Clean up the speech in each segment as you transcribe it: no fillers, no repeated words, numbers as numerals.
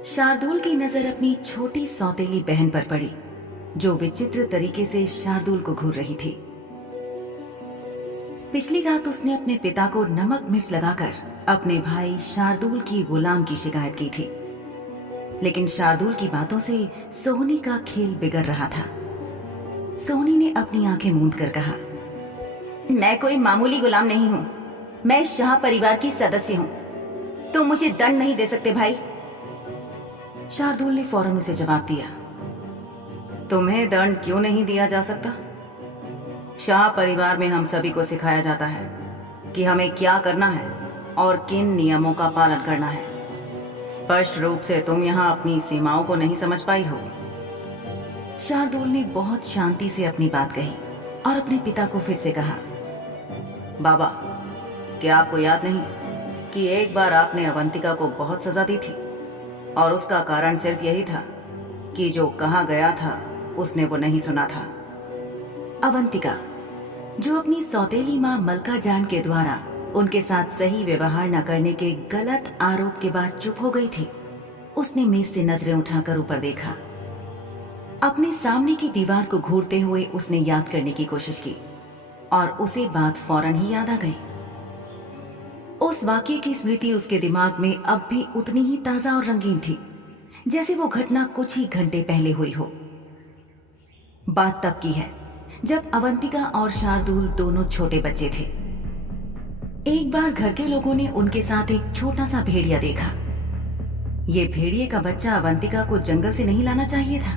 शार्दुल की नजर अपनी छोटी सौतेली बहन पर पड़ी, जो विचित्र तरीके से शार्दुल को घूर रही थी। पिछली रात उसने अपने पिता को नमक मिर्च लगाकर अपने भाई शार्दुल की गुलाम की शिकायत की थी, लेकिन शार्दुल की बातों से सोहनी का खेल बिगड़ रहा था। सोहनी ने अपनी आंखें मूंद कर कहा, मैं कोई मामूली गुलाम नहीं हूं, मैं शाह परिवार की सदस्य हूं। तुम मुझे दंड नहीं दे सकते भाई। शार्दुल ने फौरन उसे जवाब दिया, तुम्हें दंड क्यों नहीं दिया जा सकता? शाह परिवार में हम सभी को सिखाया जाता है कि हमें क्या करना है और किन नियमों का पालन करना है। स्पष्ट रूप से तुम यहाँ अपनी सीमाओं को नहीं समझ पाई हो। शार्दुल ने बहुत शांति से अपनी बात कही और अपने पिता को फिर से कहा, बाबा, क्या आपको याद नहीं कि एक बार आपने अवंतिका को बहुत सजा दी थी और उसका कारण सिर्फ यही था कि जो कहा गया था उसने वो नहीं सुना था। अवंतिका, जो अपनी सौतेली मां मलका जान के द्वारा उनके साथ सही व्यवहार न करने के गलत आरोप के बाद चुप हो गई थी, उसने मेज से नजरें उठाकर ऊपर देखा। अपने सामने की दीवार को घूरते हुए उसने याद करने की कोशिश की और उसे बात फौरन ही याद आ गई। उस वाक्य की स्मृति उसके दिमाग में अब भी उतनी ही ताजा और रंगीन थी जैसे वो घटना कुछ ही घंटे पहले हुई हो। बात तब की है जब अवंतिका और शार्दुल दोनों छोटे बच्चे थे। एक बार घर के लोगों ने उनके साथ एक छोटा सा भेड़िया देखा। ये भेड़िए का बच्चा अवंतिका को जंगल से नहीं लाना चाहिए था,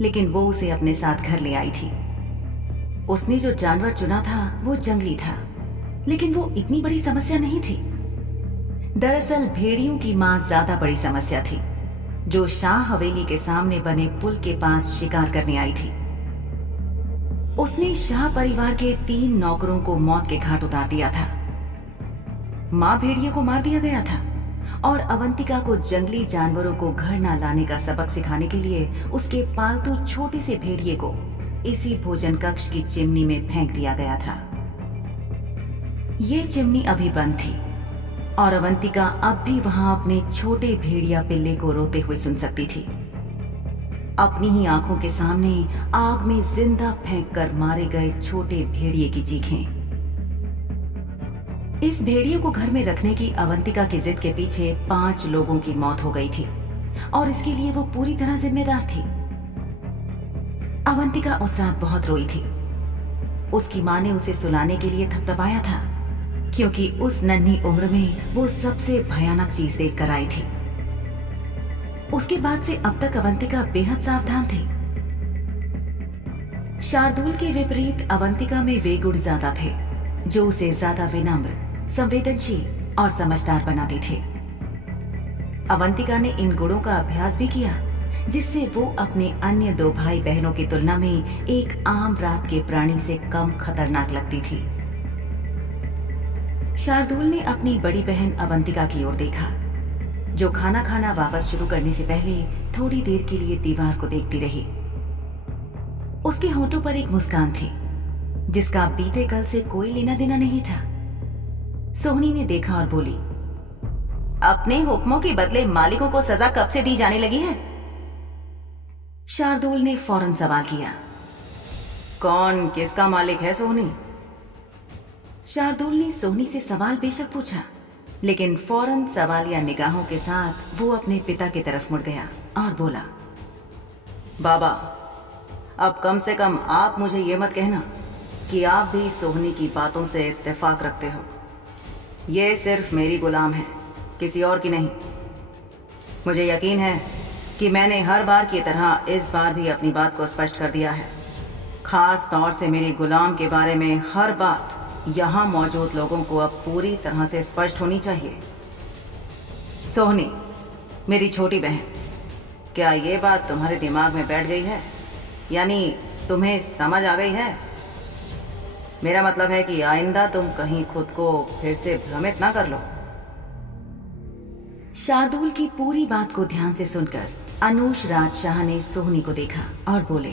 लेकिन वो उसे अपने साथ घर ले आई थी। उसने जो जानवर चुना था वो जंगली था, लेकिन वो इतनी बड़ी समस्या नहीं थी। दरअसल भेड़ियों की मां ज्यादा बड़ी समस्या थी, जो शाह हवेली के सामने बने पुल के पास शिकार करने आई थी। उसने शाह परिवार के 3 नौकरों को मौत के घाट उतार दिया था। मां भेड़िए को मार दिया गया था और अवंतिका को जंगली जानवरों को घर न लाने का सबक सिखाने के लिए उसके पालतू छोटे से भेड़िए को इसी भोजन कक्ष की चिमनी में फेंक दिया गया था। ये चिमनी अभी बंद थी और अवंतिका अब भी वहां अपने छोटे भेड़िया पिल्ले को रोते हुए सुन सकती थी। अपनी ही आंखों के सामने आग में जिंदा फेंककर मारे गए छोटे भेड़िए की चीखें। इस भेड़िए को घर में रखने की अवंतिका की जिद के पीछे 5 लोगों की मौत हो गई थी और इसके लिए वो पूरी तरह जिम्मेदार थी। अवंतिका उस रात बहुत रोई थी। उसकी मां ने उसे सुलाने के लिए थपथपाया था, क्योंकि उस नन्ही उम्र में वो सबसे भयानक चीज देख कर आई थी। उसके बाद से अब तक अवंतिका बेहद सावधान थी। शार्दुल के विपरीत अवंतिका में वे गुण ज्यादा थे जो उसे ज्यादा विनम्र, संवेदनशील और समझदार बनाते थे। अवंतिका ने इन गुणों का अभ्यास भी किया, जिससे वो अपने अन्य 2 भाई बहनों की तुलना में एक आम रात के प्राणी से कम खतरनाक लगती थी। शार्दुल ने अपनी बड़ी बहन अवंतिका की ओर देखा, जो खाना खाना वापस शुरू करने से पहले थोड़ी देर के लिए दीवार को देखती रही। उसके होठों पर एक मुस्कान थी जिसका बीते कल से कोई लेना देना नहीं था। सोहनी ने देखा और बोली, अपने हुक्मों के बदले मालिकों को सजा कब से दी जाने लगी है? शार्दुल ने फौरन सवाल किया, कौन किसका मालिक है सोहनी? शार्दुल ने सोहनी से सवाल बेशक पूछा, लेकिन फौरन सवालिया निगाहों के साथ वो अपने पिता की तरफ मुड़ गया और बोला, बाबा, अब कम से कम आप मुझे ये मत कहना कि आप भी सोहनी की बातों से इत्तेफाक रखते हो। ये सिर्फ मेरी गुलाम है, किसी और की नहीं। मुझे यकीन है कि मैंने हर बार की तरह इस बार भी अपनी बात को स्पष्ट कर दिया है। खास तौर से मेरी गुलाम के बारे में हर बात यहाँ मौजूद लोगों को अब पूरी तरह से स्पष्ट होनी चाहिए। सोहनी, मेरी छोटी बहन, क्या ये बात तुम्हारे दिमाग में बैठ गई है? यानी तुम्हें समझ आ गई है? मेरा मतलब है कि आइंदा तुम कहीं खुद को फिर से भ्रमित ना कर लो। शार्दुल की पूरी बात को ध्यान से सुनकर अनुज राज शाह ने सोहनी को देखा और बोले,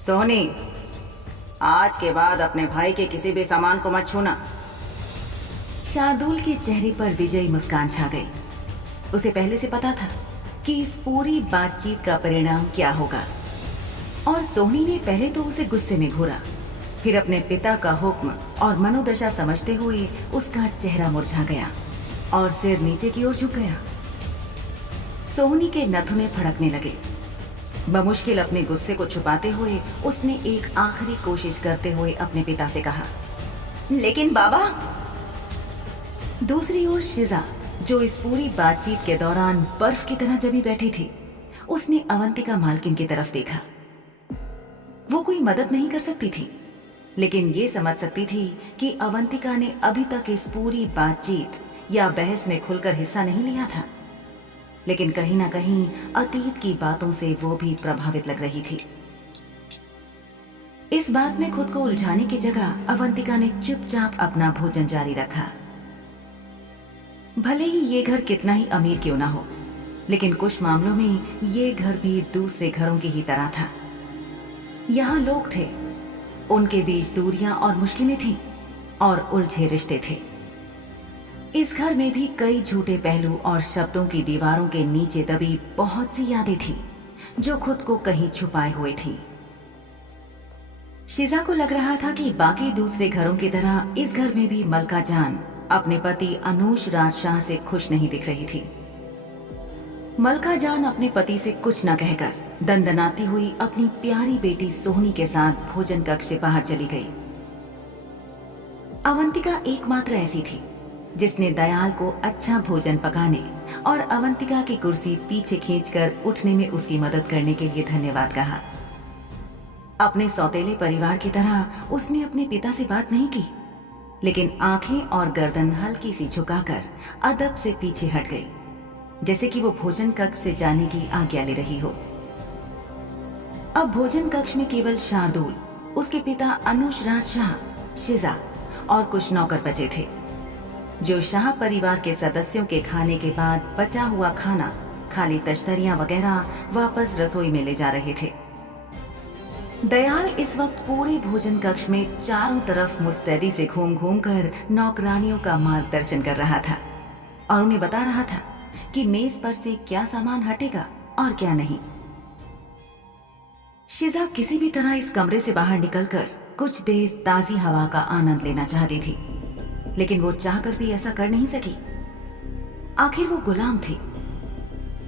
सोहनी, आज के बाद अपने भाई के किसी भी सामान को मत छूना। शार्दुल के चेहरे पर विजयी मुस्कान छा गई उसे पहले से पता था कि इस पूरी बातचीत का परिणाम क्या होगा, और सोहनी ने पहले तो उसे गुस्से में घूरा, फिर अपने पिता का हुक्म और मनोदशा समझते हुए उसका चेहरा मुरझा गया और सिर नीचे की ओर झुक गया। सोहनी के नथुने फड़कने लगे। बमुश्किल अपने गुस्से को छुपाते हुए उसने एक आखिरी कोशिश करते हुए अपने पिता से कहा, लेकिन बाबा। दूसरी ओर शिजा, जो इस पूरी बातचीत के दौरान बर्फ की तरह जमी बैठी थी, उसने अवंतिका मालकिन की तरफ देखा। वो कोई मदद नहीं कर सकती थी, लेकिन ये समझ सकती थी कि अवंतिका ने अभी तक इस पूरी बातचीत या बहस में खुलकर हिस्सा नहीं लिया था, लेकिन कहीं ना कहीं अतीत की बातों से वो भी प्रभावित लग रही थी। इस बात में खुद को उलझाने की जगह अवंतिका ने चुपचाप अपना भोजन जारी रखा। भले ही ये घर कितना ही अमीर क्यों ना हो, लेकिन कुछ मामलों में ये घर भी दूसरे घरों की ही तरह था। यहाँ लोग थे, उनके बीच दूरियां और मुश्किलें थीं और उलझे रिश्ते थे। इस घर में भी कई झूठे पहलू और शब्दों की दीवारों के नीचे दबी बहुत सी यादें थीं, जो खुद को कहीं छुपाए हुए थीं। शिजा को लग रहा था कि बाकी दूसरे घरों की तरह इस घर में भी मलका जान अपने पति अनूश राज शाह से खुश नहीं दिख रही थी। मलका जान अपने पति से कुछ न कहकर दंदनाती हुई अपनी प्यारी बेटी सोहनी के साथ भोजन कक्ष से बाहर चली गई। अवंतिका एकमात्र ऐसी थी जिसने दयाल को अच्छा भोजन पकाने और अवंतिका की कुर्सी पीछे खींचकर उठने में उसकी मदद करने के लिए धन्यवाद कहा। अपने सौतेले परिवार की तरह उसने अपने पिता से बात नहीं की, लेकिन आंखें और गर्दन हल्की सी झुकाकर अदब से पीछे हट गई, जैसे कि वो भोजन कक्ष से जाने की आज्ञा ले रही हो। अब भोजन कक्ष में केवल शार्दुल, उसके पिता अनूश राज शाह, शिजा और कुछ नौकर बचे थे, जो शाह परिवार के सदस्यों के खाने के बाद बचा हुआ खाना, खाली तश्तरियां वगैरह वापस रसोई में ले जा रहे थे। दयाल इस वक्त पूरे भोजन कक्ष में चारों तरफ मुस्तैदी से घूम घूम कर नौकरानियों का मार्गदर्शन कर रहा था और उन्हें बता रहा था कि मेज पर से क्या सामान हटेगा और क्या नहीं। शिजा किसी भी तरह इस कमरे से बाहर निकलकर कुछ देर ताजी हवा का आनंद लेना चाहती थी, लेकिन वो चाहकर भी ऐसा कर नहीं सकी। आखिर वो गुलाम थी।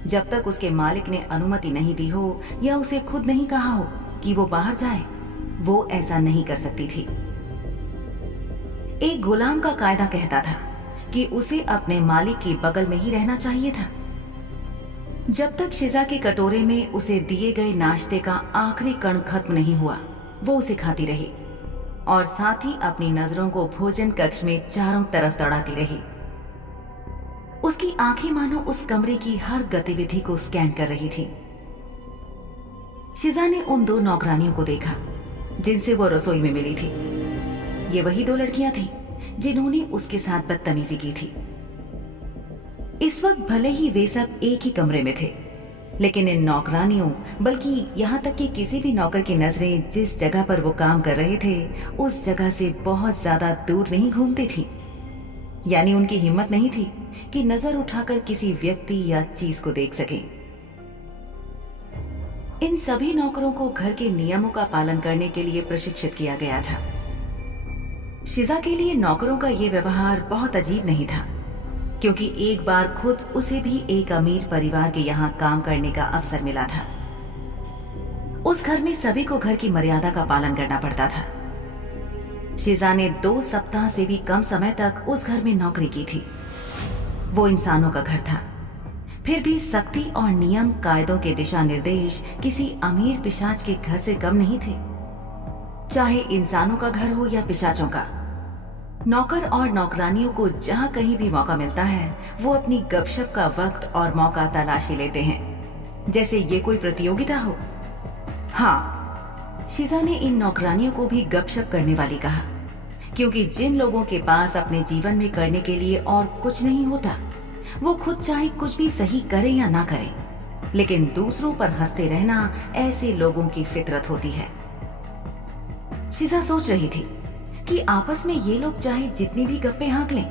जब तक उसके मालिक ने अनुमति नहीं दी हो या उसे खुद नहीं कहा हो कि वो बाहर जाए, वो ऐसा नहीं कर सकती थी। एक गुलाम का कायदा कहता था कि उसे अपने मालिक की बगल में ही रहना चाहिए था। जब तक शिजा के कटोरे में उसे दिए गए नाश्ते का आखिरी कण खत्म नहीं हुआ, वो उसे खाती रही और साथ ही अपनी नजरों को भोजन कक्ष में चारों तरफ दौड़ाती रही। उसकी आंखें मानो उस कमरे की हर गतिविधि को स्कैन कर रही थी। शिजा ने उन दो नौकरानियों को देखा जिनसे वो रसोई में मिली थी। ये वही दो लड़कियां थीं जिन्होंने उसके साथ बदतमीजी की थी। इस वक्त भले ही वे सब एक ही कमरे में थे, लेकिन इन नौकरानियों, बल्कि यहाँ तक कि किसी भी नौकर की नजरें जिस जगह पर वो काम कर रहे थे उस जगह से बहुत ज्यादा दूर नहीं घूमती थी। यानी उनकी हिम्मत नहीं थी कि नजर उठाकर किसी व्यक्ति या चीज को देख सके। इन सभी नौकरों को घर के नियमों का पालन करने के लिए प्रशिक्षित किया गया था। शिजा के लिए नौकरों का ये व्यवहार बहुत अजीब नहीं था, क्योंकि एक बार खुद उसे भी एक अमीर परिवार के यहाँ काम करने का अवसर मिला था। उस घर में सभी को घर की मर्यादा का पालन करना पड़ता था। शिजा ने 2 सप्ताह से भी कम समय तक उस घर में नौकरी की थी। वो इंसानों का घर था, फिर भी सख्ती और नियम कायदों के दिशा निर्देश किसी अमीर पिशाच के घर से कम नहीं थे, चाहे इंसानों का घर हो या पिशाचों का। नौकर और नौकरानियों को जहां कहीं भी मौका मिलता है, वो अपनी गपशप का वक्त और मौका तलाशी लेते हैं, जैसे ये कोई प्रतियोगिता हो। हाँ, शिजा ने इन नौकरानियों को भी गपशप करने वाली कहा, क्योंकि जिन लोगों के पास अपने जीवन में करने के लिए और कुछ नहीं होता, वो खुद चाहे कुछ भी सही करे या ना करे, लेकिन दूसरों पर हंसते रहना ऐसे लोगों की फितरत होती है। शिजा सोच रही थी कि आपस में ये लोग चाहे जितनी भी गप्पे हाँक लें,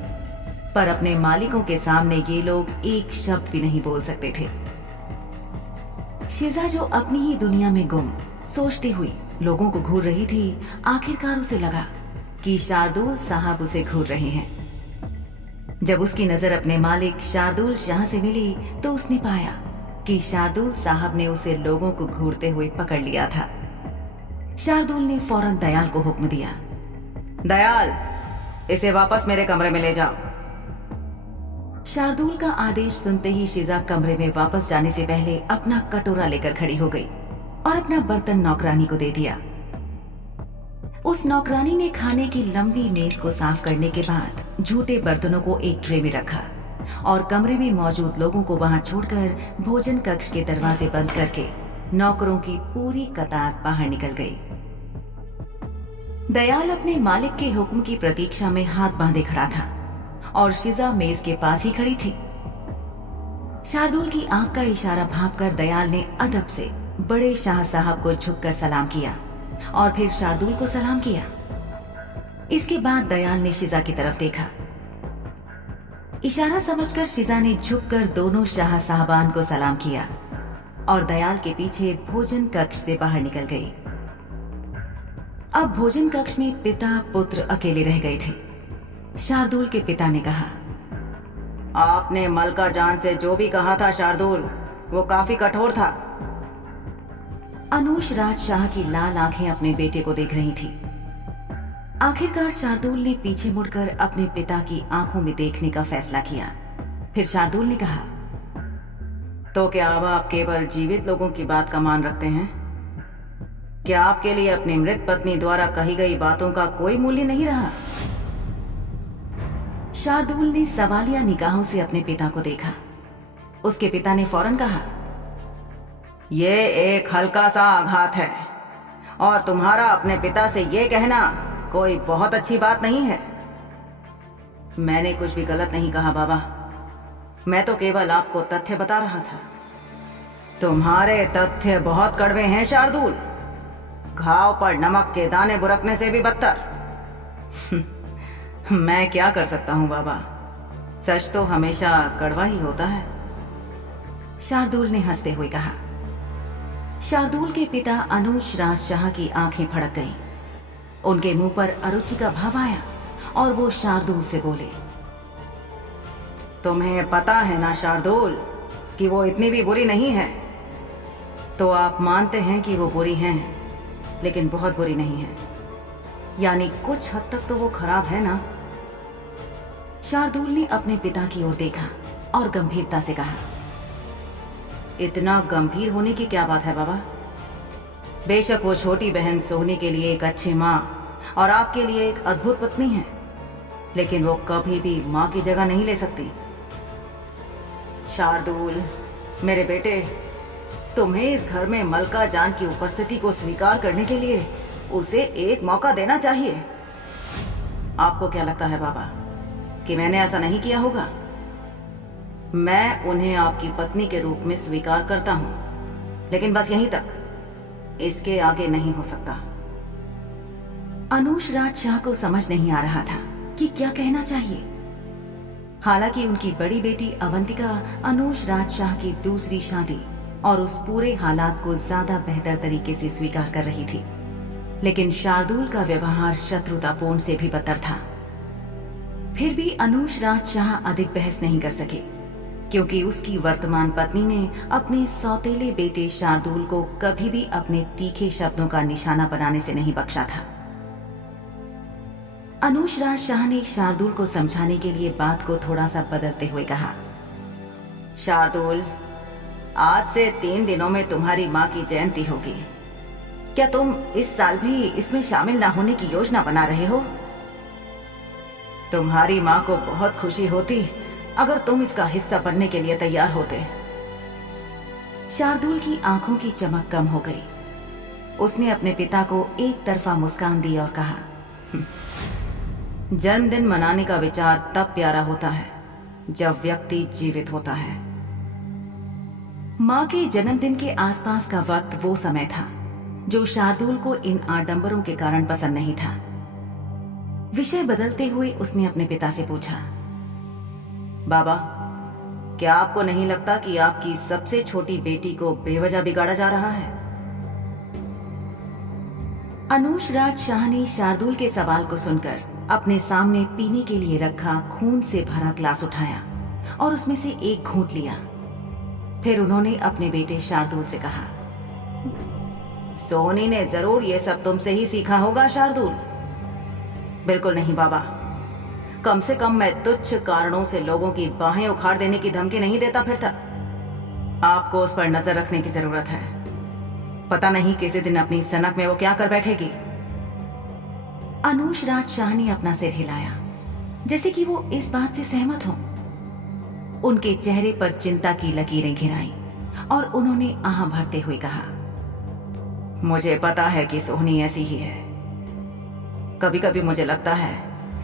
पर अपने मालिकों के सामने ये लोग एक शब्द भी नहीं बोल सकते थे। शिजा जो अपनी ही दुनिया में गुम सोचती हुई लोगों को घूर रही थी, आखिरकार उसे लगा कि शार्दुल साहब उसे घूर रहे हैं। जब उसकी नजर अपने मालिक शार्दुल शाह से मिली तो उसने पाया कि शार्दुल साहब ने उसे लोगों को घूरते हुए पकड़ लिया था। शार्दुल ने फौरन दयाल को हुक्म दिया, दयाल, इसे वापस मेरे कमरे में ले जाओ। शार्दुल का आदेश सुनते ही शिजा कमरे में वापस जाने से पहले अपना कटोरा लेकर खड़ी हो गई और अपना बर्तन नौकरानी को दे दिया। उस नौकरानी ने खाने की लंबी मेज को साफ करने के बाद झूठे बर्तनों को एक ट्रे में रखा और कमरे में मौजूद लोगों को वहां छोड़कर भोजन कक्ष के दरवाजे बंद करके नौकरों की पूरी कतार बाहर निकल गई। दयाल अपने मालिक के हुक्म की प्रतीक्षा में हाथ बांधे खड़ा था और शिजा मेज के पास ही खड़ी थी। शार्दुल की आंख का इशारा भांपकर दयाल ने अदब से बड़े शाह साहब को झुककर सलाम किया और फिर शार्दुल को सलाम किया। इसके बाद दयाल ने शिजा की तरफ देखा। इशारा समझकर शिजा ने झुककर दोनों शाह साहबान को सलाम किया और दयाल के पीछे भोजन कक्ष से बाहर निकल गई। अब भोजन कक्ष में पिता पुत्र अकेले रह गए थे। शार्दुल के पिता ने कहा, आपने मलका जान से जो भी कहा था शार्दुल, वो काफी कठोर था। अनुज राज शाह की लाल आंखें अपने बेटे को देख रही थी। आखिरकार शार्दुल ने पीछे मुड़कर अपने पिता की आंखों में देखने का फैसला किया। फिर शार्दुल ने कहा, तो क्या अब आप केवल जीवित लोगों की बात का मान रखते हैं? क्या आपके लिए अपनी मृत पत्नी द्वारा कही गई बातों का कोई मूल्य नहीं रहा? शार्दुल ने सवालिया निगाहों से अपने पिता को देखा। उसके पिता ने फौरन कहा, ये एक हल्का सा आघात है और तुम्हारा अपने पिता से ये कहना कोई बहुत अच्छी बात नहीं है। मैंने कुछ भी गलत नहीं कहा बाबा, मैं तो केवल आपको तथ्य बता रहा था। तुम्हारे तथ्य बहुत कड़वे हैं शार्दुल, घाव पर नमक के दाने बुरकने से भी बदतर। मैं क्या कर सकता हूं बाबा, सच तो हमेशा कड़वा ही होता है। शार्दुल ने हंसते हुए कहा। शार्दुल के पिता अनुज राज शाह की आंखें फड़क गईं। उनके मुंह पर अरुचि का भाव आया और वो शार्दुल से बोले, तुम्हें पता है ना शार्दुल कि वो इतनी भी बुरी नहीं है। तो आप मानते हैं कि वो बुरी हैं, लेकिन बहुत बुरी नहीं है, यानी कुछ हद तक तो वो खराब है ना? शार्दुल ने अपने पिता की ओर देखा और गंभीरता से कहा, इतना गंभीर होने की क्या बात है बाबा? बेशक वो छोटी बहन सोहनी के लिए एक अच्छी माँ और आपके लिए एक अद्भुत पत्नी है, लेकिन वो कभी भी माँ की जगह नहीं ले सकती। शार्दुल मेरे बेटे, तुम्हें इस घर में मलका जान की उपस्थिति को स्वीकार करने के लिए उसे एक मौका देना चाहिए। आपको क्या लगता है बाबा कि मैंने ऐसा नहीं किया होगा? मैं उन्हें आपकी पत्नी के रूप में स्वीकार करता हूं, लेकिन बस यहीं तक, इसके आगे नहीं हो सकता। अनुज राज शाह को समझ नहीं आ रहा था कि क्या कहना चाहिए। हालांकि उनकी बड़ी बेटी अवंतिका अनुज राज शाह की दूसरी शादी और उस पूरे हालात को ज्यादा बेहतर तरीके से स्वीकार कर रही थी, लेकिन शार्दुल का व्यवहार शत्रुतापूर्ण से भी बदतर था। फिर भी अनुज राज शाह अधिक बहस नहीं कर सके, क्योंकि उसकी वर्तमान पत्नी ने अपने सौतेले बेटे शार्दुल को कभी भी अपने तीखे शब्दों का निशाना बनाने से नहीं बख्शा था। अनुज राज शाह ने शार्दुल को समझाने के लिए बात को थोड़ा सा बदलते हुए कहा, शार्दुल, आज से 3 दिनों में तुम्हारी माँ की जयंती होगी। क्या तुम इस साल भी इसमें शामिल न होने की योजना बना रहे हो? तुम्हारी माँ को बहुत खुशी होती अगर तुम इसका हिस्सा बनने के लिए तैयार होते। शार्दुल की आंखों की चमक कम हो गई। उसने अपने पिता को एक तरफा मुस्कान दी और कहा, जन्मदिन मनाने का विचार तब प्यारा होता है जब व्यक्ति जीवित होता है। माँ के जन्मदिन के आसपास का वक्त वो समय था जो शार्दुल को इन आडंबरों के कारण पसंद नहीं था। विषय बदलते हुए उसने अपने पिता से पूछा, बाबा, क्या आपको नहीं लगता कि आपकी सबसे छोटी बेटी को बेवजह बिगाड़ा जा रहा है? अनुज राज शाह ने शार्दुल के सवाल को सुनकर अपने सामने पीने के लिए रखा खून से भरा ग्लास उठाया और उसमें से एक घूंट लिया। फिर उन्होंने अपने बेटे शार्दुल से कहा, सोनी ने जरूर ये सब तुमसे ही सीखा होगा शार्दुल। बिल्कुल नहीं बाबा, कम से कम मैं तुच्छ कारणों से लोगों की बाहें उखाड़ देने की धमकी नहीं देता फिरता। आपको उस पर नजर रखने की जरूरत है। पता नहीं किसी दिन अपनी सनक में वो क्या कर बैठेगी। अनुज राज शाह ने अपना सिर हिलाया जैसे कि वो इस बात से सहमत हों। उनके चेहरे पर चिंता की लकीरें घिर आईं और उन्होंने आह भरते हुए कहा, मुझे पता है कि सोहनी ऐसी ही है। कभी कभी मुझे लगता है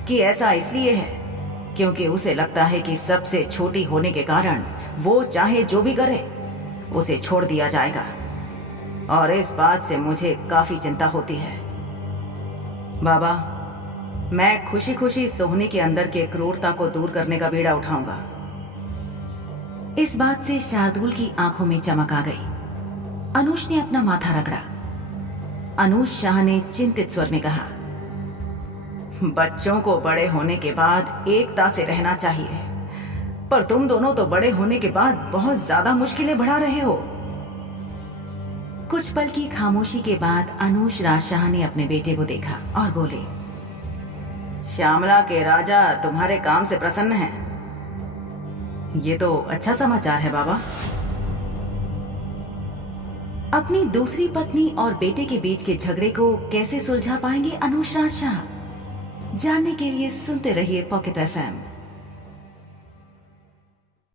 कि ऐसा इसलिए है क्योंकि उसे लगता है कि सबसे छोटी होने के कारण वो चाहे जो भी करे उसे छोड़ दिया जाएगा, और इस बात से मुझे काफी चिंता होती है। बाबा, मैं खुशी खुशी सोहनी के अंदर के क्रूरता को दूर करने का बीड़ा उठाऊंगा। इस बात से शार्दुल की आंखों में चमक आ गई। अनुज ने अपना माथा रगड़ा। अनुज शाह ने चिंतित स्वर में कहा, बच्चों को बड़े होने के बाद एकता से रहना चाहिए, पर तुम दोनों तो बड़े होने के बाद बहुत ज्यादा मुश्किलें बढ़ा रहे हो। कुछ पल की खामोशी के बाद अनुज राज शाह ने अपने बेटे को देखा और बोले, श्यामला के राजा तुम्हारे काम से प्रसन्न हैं। ये तो अच्छा समाचार है बाबा। अपनी दूसरी पत्नी और बेटे के बीच के झगड़े को कैसे सुलझा पाएंगे अनुज राज शाह? जानने के लिए सुनते रहिए पॉकेट FM।